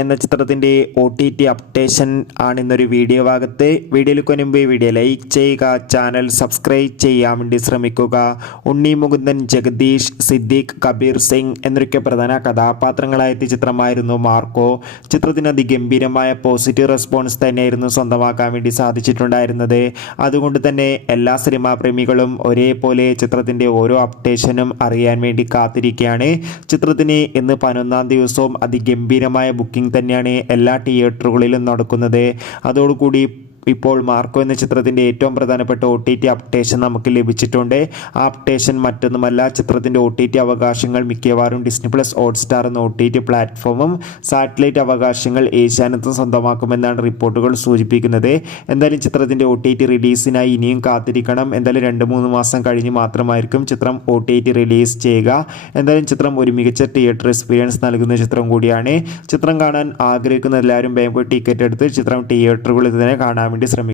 എന്ന ചിത്രത്തിൻ്റെ OTT updation ആണ് ഇന്നൊരു വീഡിയോ ഭാഗത്ത്. വീഡിയോയിലേക്ക് മുൻപ് വീഡിയോ ലൈക്ക് ചെയ്യുക, ചാനൽ സബ്സ്ക്രൈബ് ചെയ്യാൻ വേണ്ടി ശ്രമിക്കുക. ഉണ്ണി മുകുന്ദൻ, ജഗദീഷ്, സിദ്ദീഖ്, കബീർ സിംഗ് എന്നൊക്കെ പ്രധാന കഥാപാത്രങ്ങളായെത്തിയ ചിത്രമായിരുന്നു മാർക്കോ. ചിത്രത്തിന് അതിഗംഭീരമായ പോസിറ്റീവ് റെസ്പോൺസ് തന്നെയായിരുന്നു സ്വന്തമാക്കാൻ വേണ്ടി സാധിച്ചിട്ടുണ്ടായിരുന്നത്. അതുകൊണ്ട് തന്നെ എല്ലാ സിനിമാ പ്രേമികളും ഒരേപോലെ ചിത്രത്തിൻ്റെ ഓരോ അപ്ഡേഷനും അറിയാൻ വേണ്ടി കാത്തിരിക്കുകയാണ്. ചിത്രത്തിന് ഇന്ന് 11-ാം ദിവസവും അതിഗംഭീരമായ ബുക്കിംഗ് തന്നെയാണ് എല്ലാ തിയേറ്ററുകളിലും നടക്കുന്നത്. അതോടുകൂടി ഇപ്പോൾ മാർക്കോ എന്ന ചിത്രത്തിൻ്റെ ഏറ്റവും പ്രധാനപ്പെട്ട OTT അപ്ഡേഷൻ നമുക്ക് ലഭിച്ചിട്ടുണ്ട്. ആ അപ്ഡേഷൻ മറ്റൊന്നുമല്ല, ചിത്രത്തിൻ്റെ OTT അവകാശങ്ങൾ മിക്കവാറും ഡിസ്നി പ്ലസ് ഹോട്ട്സ്റ്റാർ എന്ന OTT പ്ലാറ്റ്ഫോമും സാറ്റലൈറ്റ് അവകാശങ്ങൾ ഏഷ്യാനെറ്റും സ്വന്തമാക്കുമെന്നാണ് റിപ്പോർട്ടുകൾ സൂചിപ്പിക്കുന്നത്. എന്തായാലും ചിത്രത്തിൻ്റെ OTT റിലീസിനായി ഇനിയും കാത്തിരിക്കണം. എന്തായാലും 2-3 മാസം കഴിഞ്ഞ് മാത്രമായിരിക്കും ചിത്രം OTT റിലീസ് ചെയ്യുക. എന്തായാലും ചിത്രം ഒരു മികച്ച തിയേറ്റർ എക്സ്പീരിയൻസ് നൽകുന്ന ചിത്രം കൂടിയാണ്. ചിത്രം കാണാൻ ആഗ്രഹിക്കുന്ന എല്ലാവരും വേഗം ടിക്കറ്റ് എടുത്ത് ചിത്രം തിയേറ്ററുകളിൽ തന്നെ കാണാൻ വേണ്ടി ശ്രമിക്കും.